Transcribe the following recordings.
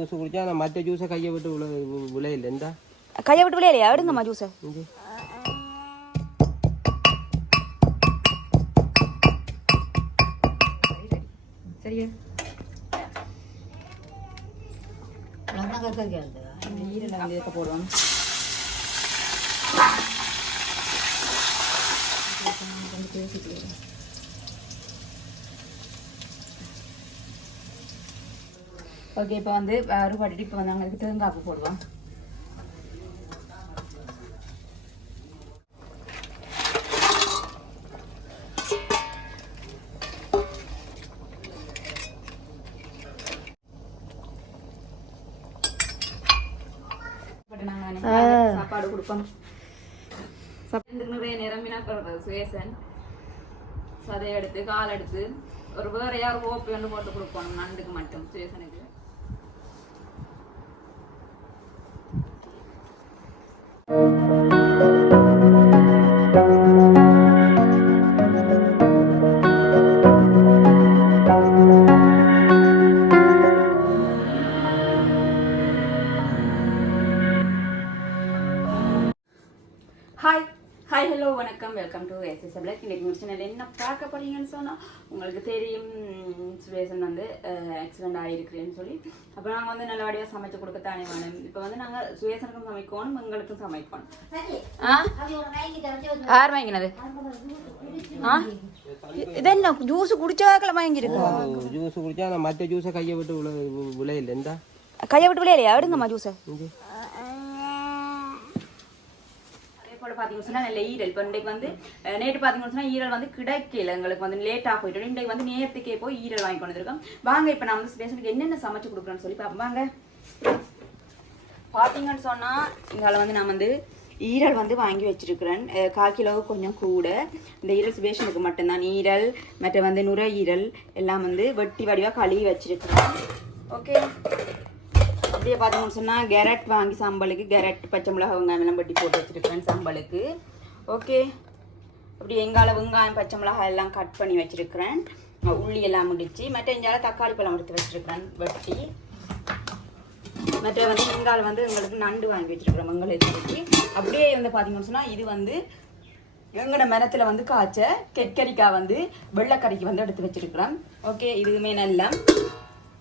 Juice குடிச்சா நான் மற்ற ஜூஸை கையை விட்டு விழ விளையில. எந்தா கையை விட்டு விளையாலையா? எடுங்கம்மா ஜூஸை சரியா வந்து இருக்க போடுவோம் ஓகே இப்போ வந்து அறுபாட்டு இப்போ வந்து அவங்களுக்கு தேங்காய்ப்பு போடுவோம். சாப்பாடு கொடுப்போம். நிறைய நிரம்பினா சுயசன் சதை எடுத்து கால் எடுத்து ஒரு வேற யாரும் ஓப்பி போட்டு கொடுப்போம். நண்டுக்கு மட்டும் சுயசனுக்கு. ஹாய் ஹாய் ஹலோ வணக்கம். வெல்கம் டு எஸ்எஸ் பிளக் இன்னைக்கு உங்கள் சேனல் என்ன பார்க்க போறீங்கன்னு சொன்னால் உங்களுக்கு தெரியும். சுரேஷன் வந்து ஆக்சிடென்ட் ஆகிருக்கிறேன்னு சொல்லி. அப்போ நாங்கள் வந்து நல்ல வடிவாக சமைச்சு கொடுக்கத்தானே வேணும். இப்போ வந்து நாங்கள் சுரேஷனுக்கும் சமைக்கணும் எங்களுக்கும் சமைக்கணும். ஆ? யார் வாங்கினது? ஆ? இது என்ன ஜூஸ் குடிச்சாக்கல வாங்கியிருக்கோம் ஜூஸ் குடிச்சா மற்ற ஜூஸை கையை விட்டு விளையில கையை விட்டு விளையாலையா எடுங்கம்மா ஜூஸை இங்கே அதே நல்ல ஈரல் இப்போ இன்றைக்கு வந்து நேற்று பார்த்தீங்கன்னு சொன்னால் ஈரல் வந்து கிடைக்கல எங்களுக்கு வந்து லேட்டாக போயிட்டு இன்றைக்கு வந்து நேரத்துக்கே போய் ஈரல் வாங்கி கொண்டு வந்திருக்கோம் வாங்க இப்போ நான் வந்து ஸ்டேஷனுக்கு என்னென்ன சமைச்சு கொடுக்குறேன்னு சொல்லி பார்ப்போம் வாங்க பார்த்தீங்கன்னு சொன்னால் இங்கால வந்து நான் வந்து ஈரல் வந்து வாங்கி வச்சிருக்கிறேன் கால் கிலோவுக்கு கொஞ்சம் கூட இந்த ஈரல் சுபேஷனுக்கு மட்டும்தான் ஈரல் மற்ற வந்து நுரையீரல் எல்லாம் வந்து வெட்டி வடிவாக கழுவி வச்சிருக்கிறேன் ஓகே அப்படியே பார்த்தீங்கன்னு சொன்னால் கேரட் வாங்கி சாம்பலுக்கு கேரட் பச்சை மிளகா வெங்காயம் எல்லாம் வெட்டி போட்டு வச்சுருக்கேன் சாம்பலுக்கு ஓகே. அப்படி எங்கால வெங்காயம் பச்சை மிளகா எல்லாம் கட் பண்ணி வச்சுருக்கிறேன். உள்ளி எல்லாம் முடிச்சு மற்ற எங்கால தக்காளி பழம் எடுத்து வச்சுருக்கிறேன் வெட்டி மற்ற வந்து எங்கால வந்து எங்களுக்கு நண்டு வாங்கி வச்சுருக்கிறோம் வெங்காயம் வச்சு அப்படியே வந்து பார்த்தீங்கன்னு சொன்னால் இது வந்து எங்களோட மரத்தில் வந்து காய்ச்ச கெக்கரிக்காய் வந்து வெள்ளைக்கறிக்கு வந்து எடுத்து வச்சிருக்கிறோம் ஓகே இதுவுமே நல்லா.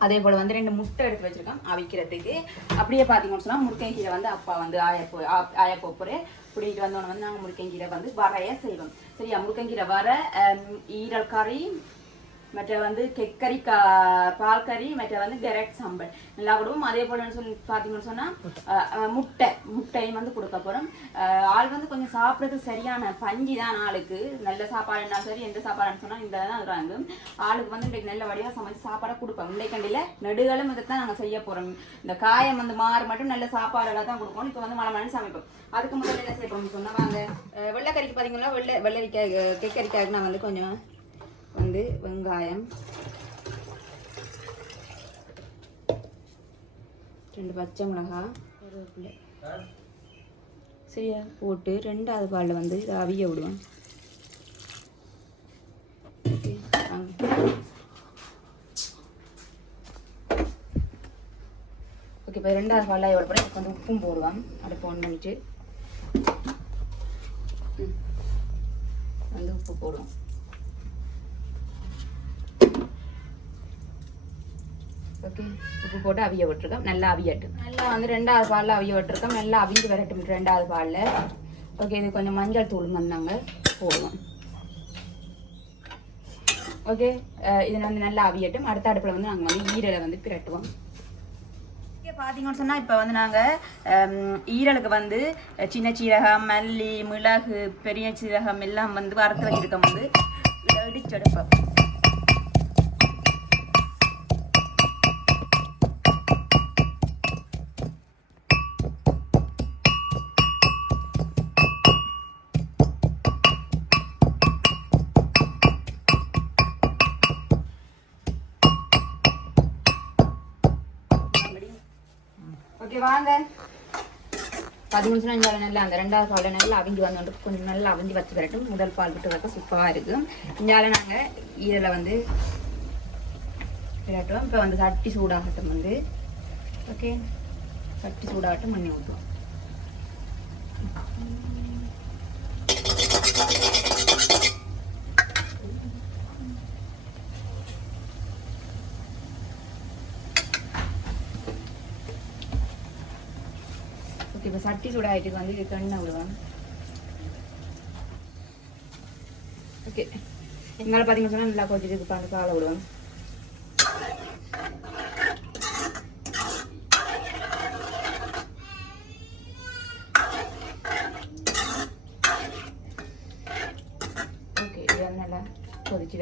அதே போல் வந்து ரெண்டு முட்டை எடுத்து வச்சுருக்கோம் அவிக்கிறதுக்கு. அப்படியே பார்த்தீங்கன்னு சொன்னால் முருங்கைக்கீரை வந்து அப்பா வந்து ஆயப்போ ஆய போப்புரு பிடிக்கிட்டு வந்தோன்னு வந்து நாங்கள் முருங்கைக்கீரை வந்து வரைய செய்வோம். சரியா? முருங்கைக்கீரை வர ஈரல் கறி மற்ற வந்து கெக்கரி கா பால் கறி மற்ற வந்து கெரட் சாம்பல் நல்லா கொடுவோம் அதே போல சொல்லி பார்த்தீங்கன்னு சொன்னால் முட்டை. முட்டையும் வந்து கொடுக்க போகிறோம் ஆள் வந்து கொஞ்சம் சாப்பிட்றது சரியான பஞ்சு தான் ஆளுக்கு. நல்ல சாப்பாடுனா சரி எந்த சாப்பாடுன்னு சொன்னால் இந்த தான் ஆளுக்கு வந்து இன்றைக்கு நல்ல வடிவாக சமைச்சு சாப்பாடை கொடுப்போம் இன்றைக்கண்டியில் நெடுகளும் இதை தான் நாங்கள் செய்ய போகிறோம் இந்த காயம் வந்து மாறு மட்டும் நல்ல சாப்பாடுலாம் தான் கொடுப்போம். இப்போ வந்து மழை மழை சமைப்போம். அதுக்கு முதல்ல என்ன செய்ய போகிறோம்னு சொன்னால் வாங்க. வெள்ளைக்கறிக்கு பார்த்தீங்கன்னா வெள்ளை வெள்ளரிக்காய் கெக்கரிக்காய்க்கு நான் வந்து கொஞ்சம் வந்து வெங்காயம். ரெண்டு பச்சை மிளகாய் கருவேப்பிலை. சரியா? போட்டு ரெண்டாவது பாலில் வந்து இதை அவிய விடுவேன் ஓகே, இப்போ ரெண்டாவது பாலில் எவ்வளோ போகிறேன் இப்போ வந்து உப்பும் போடுவேன் அடுப்பு ஆன் பண்ணிட்டு. வந்து உப்பு போடுவோம். ஓகே உப்பு போட்டு அவிய விட்டுருக்கோம். நல்லா அவியட்டும். நல்லா வந்து ரெண்டாவது பாலில் அவிய விட்டுருக்கோம். நல்லா அவிஞ்சு வரட்டும் ரெண்டாவது பாலில். ஓகே இது கொஞ்சம் மஞ்சள் தூள் வந்தாங்க போடுவோம் ஓகே இது வந்து நல்லா அவியட்டும். அடுத்த அடுப்பில் வந்து நாங்கள் வந்து ஈரலை வந்து பிரட்டுவோம். பார்த்தீங்கன்னு சொன்னால் இப்போ வந்து நாங்கள் ஈரலுக்கு வந்து சின்ன சீரகம் மல்லி மிளகு பெரிய சீரகம் எல்லாம் வந்து வறுத்து வச்சிருக்கோம். வந்து இதை இடிச்செடுப்போம் ஓகே வாங்க. பதிமூணு நிமிஷம் நல்லா அந்த ரெண்டாவது பால் நல்லா அவிஞ்சு வந்தோண்டு கொஞ்சம் நல்லா அவிஞ்சு வச்சு வரட்டும் முதல் பால் விட்டு வரட்டும் சூப்பராக இருக்கும். இந்தால நாங்கள் ஈரலை வந்து விளையாட்டுவோம். இப்போ வந்து சட்டி சூடாகட்டும் வந்து. ஓகே? சட்டி சூடாகட்டும் மண்ணி ஊற்றுவோம் ஓகே இப்போ சட்டி சூடாகிட்டு வந்து இது எண்ணெய் விடுவாங்க ஓகே எங்களால் பார்த்தீங்கன்னு சொன்னால் நல்லா கொதிச்சு இப்போ அந்த காலை விடுவாங்க ஓகே இது வந்து நல்லா கொதிச்சு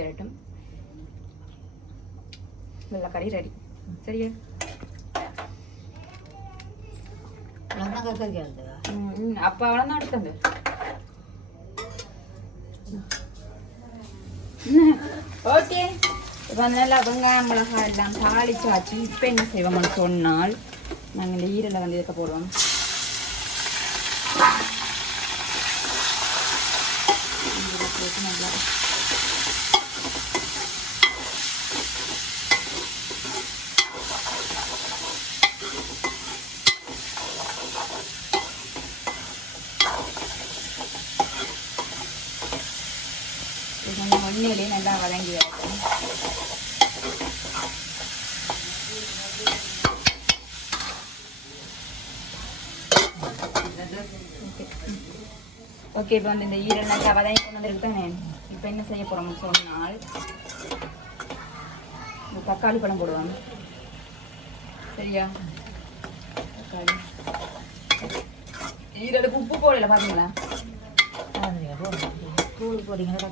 வரட்டும் வெள்ளைக்கறி ரெடி சரியா ம், ம், அப்ப அவ்வளோதான் எடுத்தது ஓகே இப்போ வந்து நல்லா வெங்காயம் மிளகாய் எல்லாம் தாளிச்சாச்சு இப்போ என்ன செய்வோம்னு சொன்னால் நாங்கள் இந்த ஈரலை வந்து இதுக்க போடுவோம் ஈரலை போட்டு நல்லா இது கொஞ்சம் எண்ணெயிலே நல்லா வதங்கி வரட்டும் ஓகே இப்போ வந்து இந்த ஈரெல்லாம் வதங்கி கொண்டு வந்துருக்கு இப்போ என்ன செய்ய போகிறோம்னு சொன்னால் இந்த தக்காளி பழம் போடுவாங்க சரியா? தக்காளி. ஈரலுக்கு உப்பு போடல பார்த்தீங்களா போடுங்க போடுறீங்களா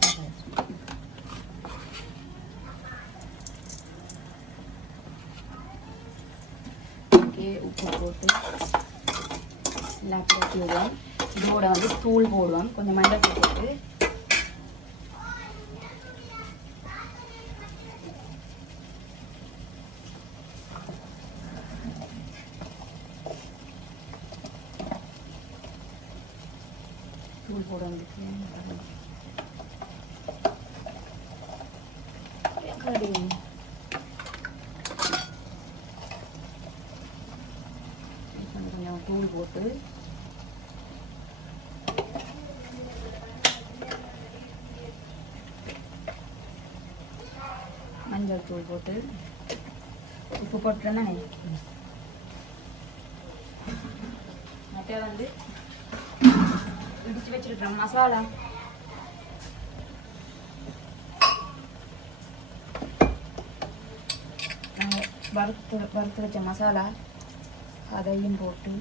ஓகே உப்பு போட்டு எல்லாம் போட்டு விடுவோம் இதோட வந்து தூள் போடுவோம் கொஞ்சம் மஞ்சள் தூள் போட்டு தூள் போட வந்துச்சு கொஞ்சம் கொஞ்சம் தூள் போட்டு. மஞ்சள் தூள் போட்டு. உப்பு போட்டுருந்தானே மட்டை வந்து இடிச்சு வச்சிருக்கிறோம் மசாலா. வறுத்து வறுத்து வச்ச மசாலா அதையும் போட்டு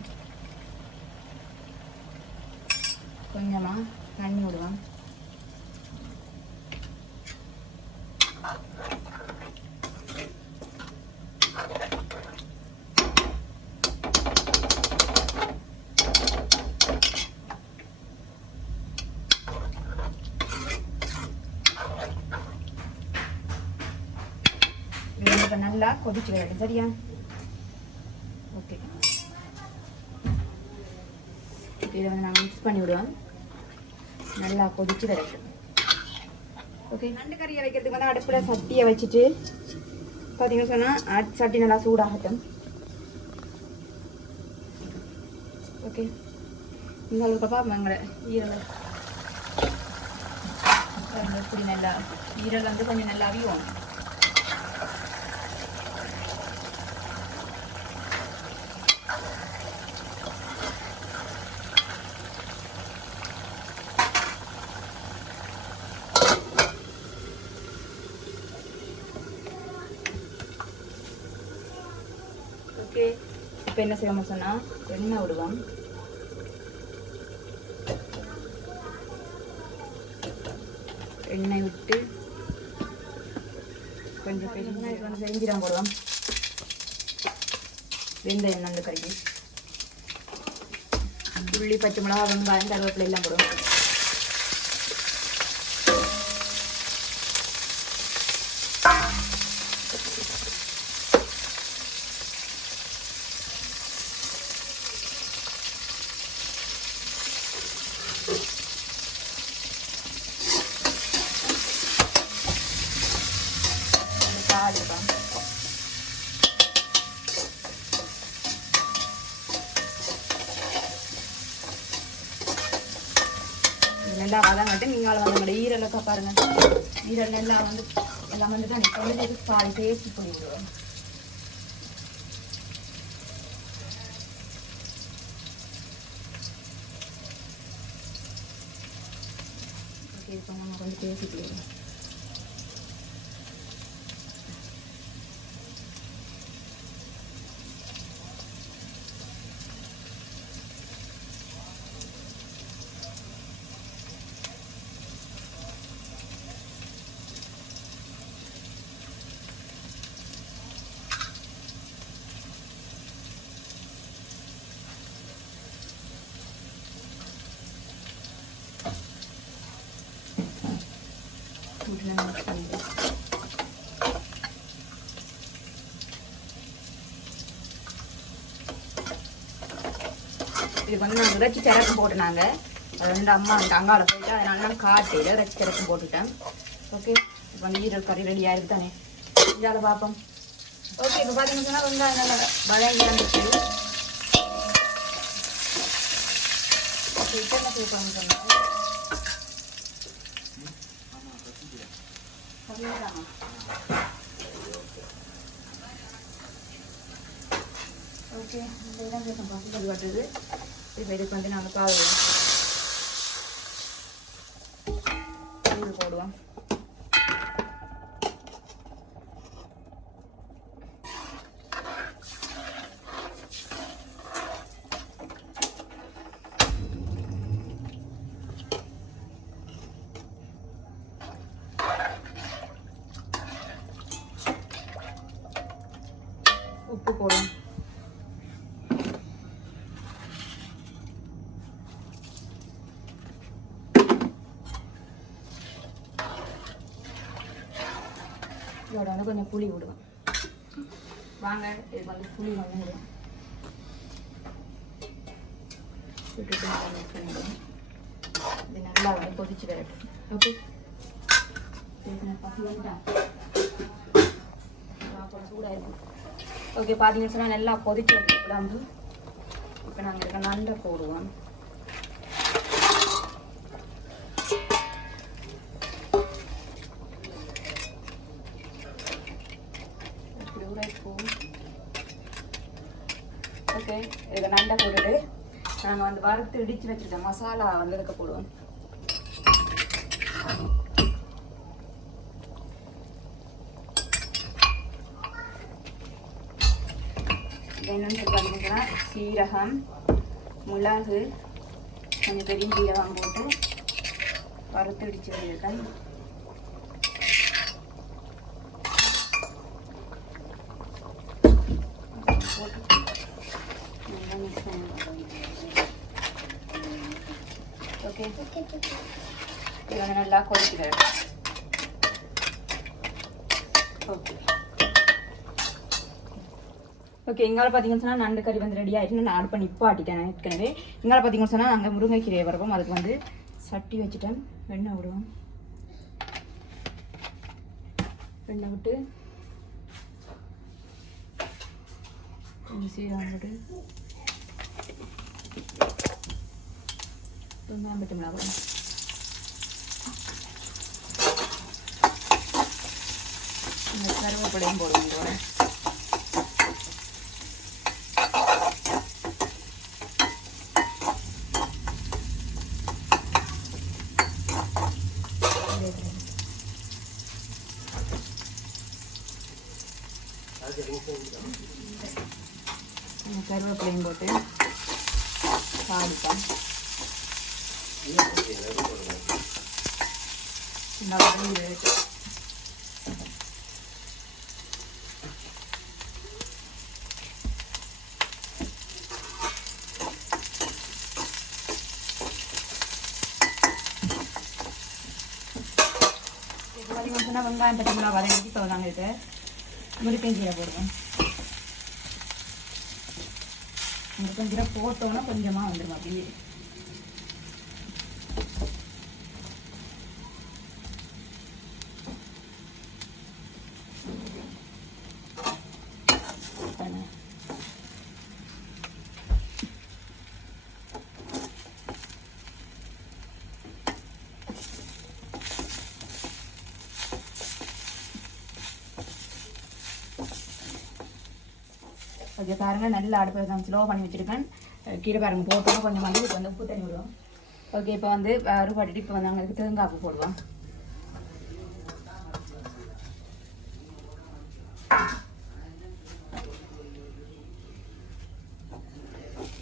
கொஞ்சமாக தண்ணி விடுவோம் இது நல்லா கொதிச்சு விளையாடு சரியா? ஓகே இதை வந்து நாங்கள் மிக்ஸ் பண்ணி விடுவோம் நல்லா கொதிச்சு கிடைக்கும் ஓகே நண்டு கறியை வைக்கிறதுக்கு வந்து அடுப்பில் சட்டியை வச்சுட்டு பார்த்தீங்கன்னு சொன்னால் சட்டி நல்லா சூடாகட்டும். ஓகே இந்த அளவுக்கு பாப்பா ஈரல். இப்படி நல்லா ஈரல் வந்து கொஞ்சம் நல்லா அவியும் ஓகே இப்போ என்ன செய்வோம் சொன்னால் எண்ணெய் விடுவோம் எண்ணெய் விட்டு கொஞ்சம் பெருங்காயம் கொஞ்சம் செஞ்சிடம் போடுவோம். வெந்தயம் நல்ல கறி உள்ளி பச்சை மிளகா வெங்காயம் கருவேப்பிலை எல்லாம் போடுவோம். ரெண்டா வதங்கட்டு நீங்கள் வந்து உங்களோட ஈரலக்கா பாருங்க. ஈரல் எல்லாம் வந்து எல்லாம் வந்து தான் இப்போ வந்து இதுக்கு பாதி பேசி போயிடுவோம் ஓகே இப்போ நம்ம கொஞ்சம் பேசிக்கலாம் இது வந்து நாங்கள் இறைச்சி சிறக்கும் போட்டுனாங்க. அது வந்து அம்மா அந்த அங்காவில் போயிட்டு அதனால நான் காட்டையில் இறைச்சி சிறக்கும் போட்டுட்டேன். ஓகே இப்போ வந்து ஈரல் கறி ரெடி ஆயிருக்கு தானே? இதால் பார்ப்போம் ஓகே இப்போ பார்த்தீங்கன்னா சொன்னால் வெங்காயம் நல்லா வதங்கி வந்துச்சு. என்ன செய்ய சொன்னாங்க ஓகே இந்த இடம் கேட்கும் பசுபதி கட்டுது இப்போ இதுக்கு வந்து நாங்கள் பால் தூள் போடுவோம் உப்பு போடுவோம் இதோட வந்து கொஞ்சம் புளி விடுவேன். வாங்க இதுக்கு வந்து புளி வந்து விடுவேன் இது நல்லா வந்து கொதிச்சு வரட்டும். ஓகே ஓகே பார்த்தீங்கன்னு சொன்னால் நல்லா கொதிச்சு வந்து இப்போ நாங்கள் இருக்க நண்டை போடுவோம். ஓகே இதை நண்டை போட்டுட்டு நாங்கள் வந்து வறுத்து இடித்து வச்சுருக்க மசாலா வந்து இதுக்கு போடுவோம். என்னன்னு சொல்லி பார்த்தீங்கன்னா சீரகம் மிளகு கொஞ்சம் பெரிய சீரகம் போட்டு வறுத்து இடித்து வச்சுருக்கேன் போட்டு நல்லா mix பண்ணிடுவோம். ஓகே இது வந்து நல்லா கொதிச்சு வரும் ஓகே ஓகே இங்கால பார்த்தீங்கன்னு சொன்னால் நண்டு கறி வந்து ரெடி ஆகிட்டு நான் ஆட் பண்ணி நிப்பாட்டிட்டேன் ஏற்கனவே. இங்கால பார்த்தீங்கன்னு சொன்னால் நாங்கள் முருங்கைக்கீரையை வரப்போம் அதுக்கு வந்து சட்டி வச்சுட்டேன். வெண்ணெய் விடுவோம். வெண்ணெய் விட்டு சீரகம் வெங்காயம் பட்டு மிளகாய் இந்த கருவேப்பிலையும் போடுவோம் இதோட இந்த கருவேப்பிலையும் போட்டு தாளிப்பேன் இந்த வதங்கி இருக்கு இப்போ பார்த்தீங்கன்னா வெங்காயம் பச்சை மிளகா வதங்கி இப்போ நாங்கள் இதை. முருக்கஞ்சீரை போடுவோம் முருக்கஞ்சீரை போட்டோன்னா கொஞ்சமாக வந்துடும் அப்படியே பண்ணு. பாருங்கள் பாருங்க நல்லா அடுப்பில் நான் ஸ்லோ பண்ணி வச்சிருக்கேன். கீழே பாருங்கள் போட்டோம் கொஞ்சம் வந்து இப்போ வந்து உப்பு தண்ணி விடுவோம் ஓகே இப்போ வந்து அறுபாட்டு இப்போ வந்து அவங்களுக்கு தேங்காய்ப்பு போடுவோம்.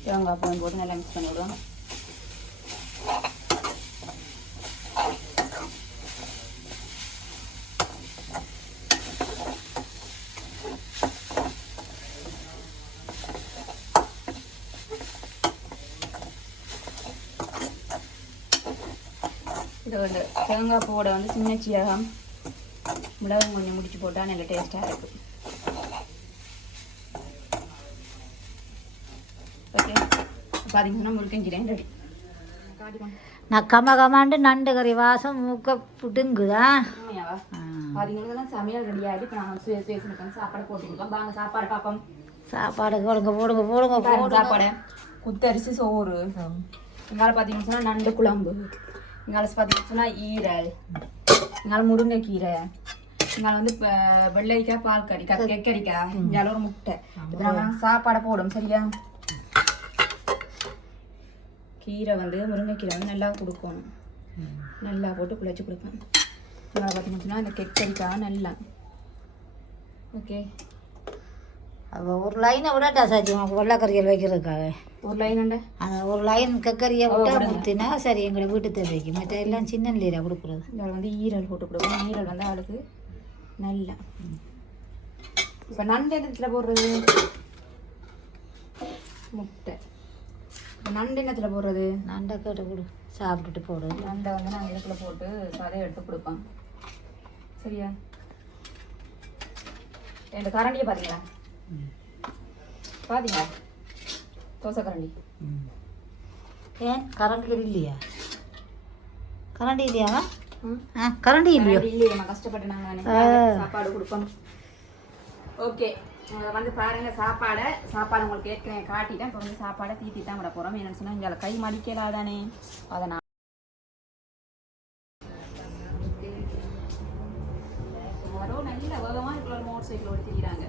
தேங்காய் போட்டு நல்லா மிக்ஸ் பண்ணி விடுவோம் இது வந்து தேங்காய் பூவோட வந்து சின்ன சீரகம் மிளகும் கொஞ்சம் முடிச்சு போட்டால் நல்ல டேஸ்ட்டாக இருக்கும். ஓகே பார்த்தீங்கன்னா முருக்கஞ்சிரேன் ரெடி. நான் கம கமாண்டு நண்டு கறி வாசம் மூக்க உண்மையாவா பார்த்தீங்கன்னா சமையல் ரெடி ஆகிட்டு இப்போ நாங்கள் சுய சாப்பாடு போட்டுருக்கோம் வாங்க சாப்பாடு பார்ப்போம். சாப்பாடு போடுங்க போடுங்க போடுங்க சாப்பாடு. குத்தரிசி சோறு. இங்கால பார்த்தீங்கன்னு நண்டு குழம்பு. இங்கால பார்த்தீங்கன்னு ஈரல். இங்கால முருங்கைக்கீரை இங்கால வந்து வெள்ளரிக்காய் பால் கறி கெக்கரிக்காய். இங்கால ஒரு முட்டை. நம்ம சாப்பாடை போடும் சரியா? கீரை வந்து முருங்கைக்கீரை வந்து நல்லா கொடுக்கணும். நல்லா போட்டு குழச்சி கொடுப்பேன். இங்கால பார்த்தீங்கன்னு இந்த கெக்கரிக்காய் நல்லா. ஓகே. அவ ஒரு லைனை விடட்டா சாச்சி உனக்கு வெள்ளைக்கறிகள் வைக்கிறதுக்காக. ஒரு லைன் ஒரு லைன் கக்கரியை விட்டா முத்தினா சரி எங்களை வீட்டு தேவைக்கு. மற்ற எல்லாம் சின்ன லீரா கொடுக்குறது. இதில் வந்து ஈரல் போட்டு கொடுக்கணும். ஈரல் வந்து அவளுக்கு நல்லா. இப்போ நண்டு என்னத்தில் போடுறது? முட்டை. இப்போ நண்டு என்னத்தில் போடுறது? நண்டை கேட்டு கொடு. சாப்பிட்டுட்டு போடு. நண்டை வந்து நாங்கள் இதுக்குள்ள போட்டு சதையை எடுத்து கொடுப்போம் சரியா? இந்த கரண்டியை பார்த்தீங்களா பார்த்தீங்களா தோசை கரண்டி. ஏன்? கரண்டி இல்லையா? கரண்டி இல்லையாவா ம். ஆ கரண்டி இல்லையோ? இல்லையே நம்ம கஷ்டப்பட்டு நாங்கள் சாப்பாடு கொடுப்போம். ஓகே. வந்து பாருங்க சாப்பாடை சாப்பாடு உங்களுக்கு ஏற்கனவே காட்டிட்டேன். இப்போ வந்து சாப்பாடை தீத்தி தான் விட போகிறோம் என்னன்னு சொன்னால் இங்கே கை மடிக்கலாதானே. அதை நான் யாரோ நல்ல வேகமாக இருக்கிற ஒரு மோட்டர் சைக்கிள் ஓடிக்கிறாங்க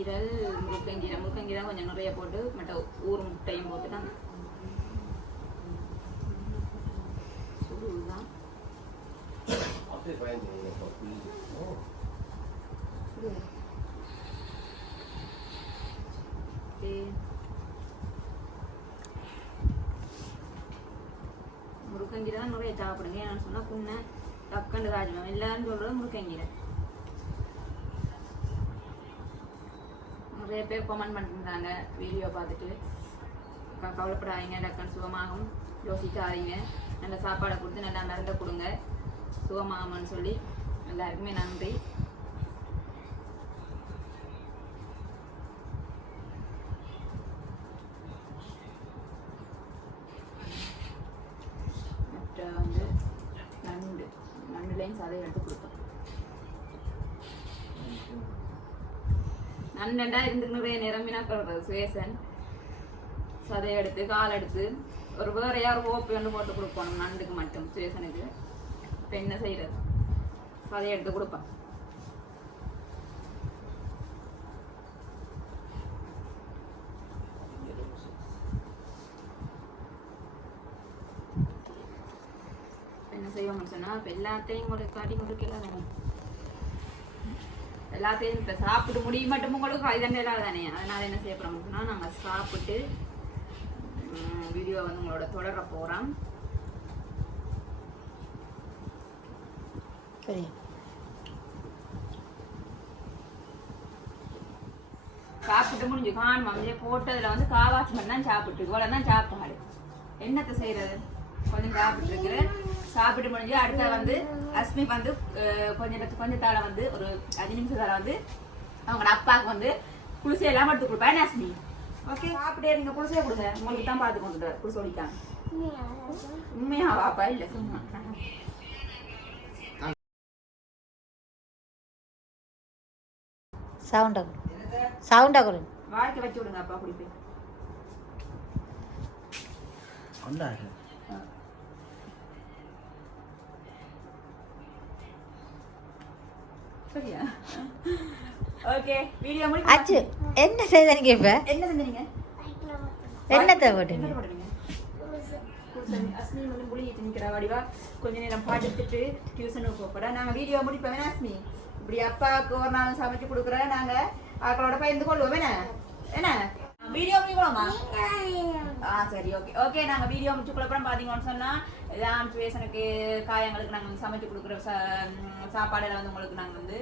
ஈரல் முருக்கங்கீரை முருக்கங்கீரை கொஞ்சம் நிறைய போட்டு மற்ற ஊர் முட்டையும் போட்டு தான் சுடுதான் முருக்கங்கீரை சாப்பிடுங்க ஏன்னு சொன்னால் புண்ணை டக்குன்னு ராஜ்மா எல்லாரும் சொல்கிறது முருக்கங்கீரை நிறைய பேர் கமெண்ட் பண்ணிருந்தாங்க. வீடியோ பார்த்துட்டு. கவலைப்படாதீங்க. டக்குன்னு சுகமாகும். யோசிக்காதீங்க. நல்ல சாப்பாடை கொடுத்து நல்லா மருந்தை கொடுங்க. சுகமாகும்னு சொல்லி. எல்லாருக்குமே நன்றி மற்ற வந்து நண்டு நண்டுலேயும் சதையை எடுத்து கொடுத்தோம். நன்னண்டா இருந்து நிறைய நிரம்பினா சொல்றது சுவேசன் சதையை எடுத்து கால் எடுத்து ஒரு வேற யார் ஓப்பு ஒன்று போட்டு கொடுப்போம் நண்டுக்கு மட்டும் சுவேசனுக்கு இப்போ என்ன செய்யறது? சதையை எடுத்து கொடுப்பேன் என்ன இப்போ எல்லாத்தையும் உங்களுக்கு காட்டி கொடுக்கலாம் தானே எல்லாத்தையும் இப்போ சாப்பிட்டு முடிய மட்டும் உங்களுக்கு இல்லாத தானே. அதனால என்ன செய்ய போகிறோம்னு நாங்கள் சாப்பிட்டு வீடியோ வந்து உங்களோட தொடர போகிறோம் சரி. சாப்பிட்டு முடிஞ்சு மம்மியே போட்டதுல வந்து காவாசி மட்டும் தான் சாப்பிட்டு இவ்வளோ தான் சாப்பாடு. என்னத்தை செய்யறது? கொஞ்சம் சாப்பிட்டு இருக்கிறேன் சாப்பிட்டு முடிஞ்சு அடுத்த வந்து அஸ்மி வந்து அஹ், கொஞ்ச நேரத்து கொஞ்ச தாள வந்து ஒரு அஞ்சு நிமிஷத்தால வந்து அவங்களோட அப்பாவுக்கு வந்து குளிசை எல்லாம் எடுத்து கொடுப்பா என்ன அஸ்மி? ஓகே. சாப்பிட்டே இருங்க குளிசையை கொடுங்க. உங்களுக்கு தான் பார்த்து கொண்டு குளிசை ஓடிட்டாங்க உண்மையா வாப்பா இல்லை சும்மா. சவுண்டா கொடு. சவுண்டா கொடு. வச்சு விடுங்க அப்பா குடிப்பேன். சரியா? ஓகே வீடியோ முடி அச்சு என்ன செய்தீங்க இப்ப? என்ன செஞ்சீங்க? என்னத்தை போட்டீங்க? அஸ்மி வந்து முழுகிட்டு நிற்கிற வடிவா கொஞ்ச நேரம் பாட்டுட்டு டியூஷனுக்கு போகிறோம் நாங்கள் வீடியோ முடிப்போம் அஸ்மி? இப்படி அப்பாவுக்கு ஒரு நாள் சமைச்சு கொடுக்குறோம் நாங்கள் ஆக்களோட பகிர்ந்து கொள்வோம் என்ன? என்ன? வீடியோ முடிக்கலாமா ஆ சரி ஓகே. ஓகே நாங்க வீடியோ முடிச்சு அப்புறம் பாத்தீங்கன்னு சொன்னா இதான் பேசனுக்கு காயங்களுக்கு நாங்க சமைச்சு கொடுக்குற சா சாப்பாடெல்லாம் வந்து உங்களுக்கு நாங்க வந்து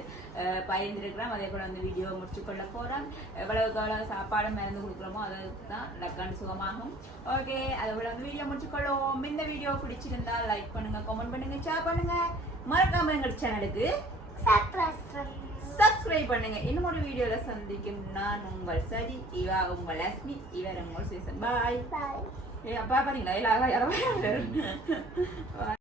பயிர்ந்துருக்கிறோம் அதே போல வந்து வீடியோ முடிச்சு கொள்ள போறோம். எவ்வளவு எவ்வளவு சாப்பாடு மருந்து கொடுக்குறோமோ அதுதான் தான் லக்கான் சுகமாகும். ஓகே அதை போல் வந்து வீடியோ முடிச்சுக்கொள்வோம். இந்த வீடியோ பிடிச்சிருந்தா லைக் பண்ணுங்க கமெண்ட் பண்ணுங்க ஷேர் பண்ணுங்க. மறக்காம எங்கள் சேனலுக்கு சப்ஸ்கிரைப் பண்ணுங்க. இன்னும் ஒரு வீடியோல சந்திக்கும். நான் உங்கள் சரி இவா உங்கள் லட்சுமி இவர் உங்கள் சீசன் பாய் ஏ அப்பா பாத்தீங்களா எல்லாரும் யாரும்